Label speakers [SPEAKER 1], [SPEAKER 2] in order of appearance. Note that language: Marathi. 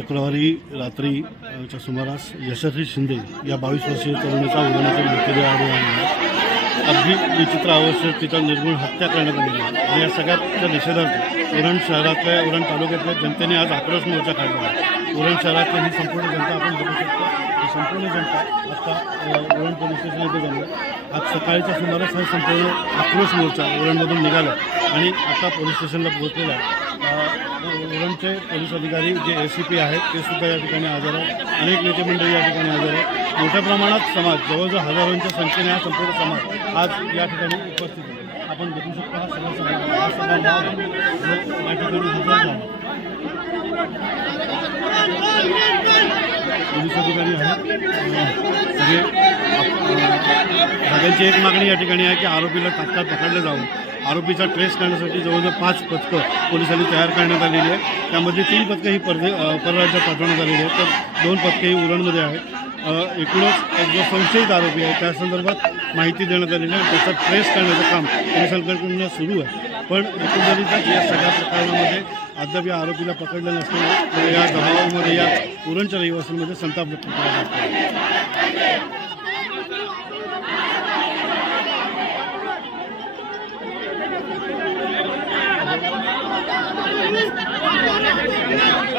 [SPEAKER 1] शुक्रवारी रात्रीच्या सुमारास यशस्वी शिंदे या बावीस वर्षीय तरुणीचा उडवण्याचा मृतदेह आढळून अगदी विचित्र आवश्यक तिचा निर्गुण हत्या करण्यात आलेली आहे. आणि या सगळ्याच्या निषेधार्थ उरण शहरातल्या उरण तालुक्यातल्या जनतेने आज आक्रोश मोर्चा काढला आहे. उरण शहरातली ही संपूर्ण जनता आपण बघू शकतो. ही संपूर्ण जनता आता उरण पोलीस स्टेशन येथे जमलं आज सकाळच्या सुमारास हा संपूर्ण आक्रोश मोर्चा उरणमधून निघाला आणि आता पोलीस स्टेशनला पोहोचलेला आहे. उरणचे पोलीस अधिकारी जे ए सी पी आहेत ते सुद्धा या ठिकाणी हजर आहेत. अनेक नेते मंडळी या ठिकाणी हजर आहेत. मोठ्या प्रमाणात समाज जवळजवळ हजारोंच्या संख्येने हा संपूर्ण समाज आज या ठिकाणी उपस्थित आहे. आपण बघू शकता हा सगळा समाज हा सगळा भाग या ठिकाणी हजर झाला पोलीस अधिकारी आहेत. म्हणजे सगळे सगळ्यांची एक मागणी या ठिकाणी आहे की आरोपीला तात्काळ पकडलं जावं. आरोपीचा ट्रेस करण्यासाठी जवळजवळ पाच पथकं पोलिसांनी तयार करण्यात आलेली आहे त्यामध्ये तीन पथकं ही परदे परराज्यात पाठवण्यात आलेली आहेत. तर दोन पथकं ही उरणमध्ये आहेत. एकूणच जो संशयित आरोपी आहे त्या संदर्भात माहिती देण्यात आलेली आहे. त्याचा ट्रेस करण्याचं काम पोलिसांकडून सुरू आहे. पण एकंदरीतच या सगळ्या प्रकरणामध्ये अद्याप या आरोपीला पकडलं नसल्यामुळे या दबावामध्ये या उरणच्या रहिवासांमध्ये संताप व्यक्त केला जात आहे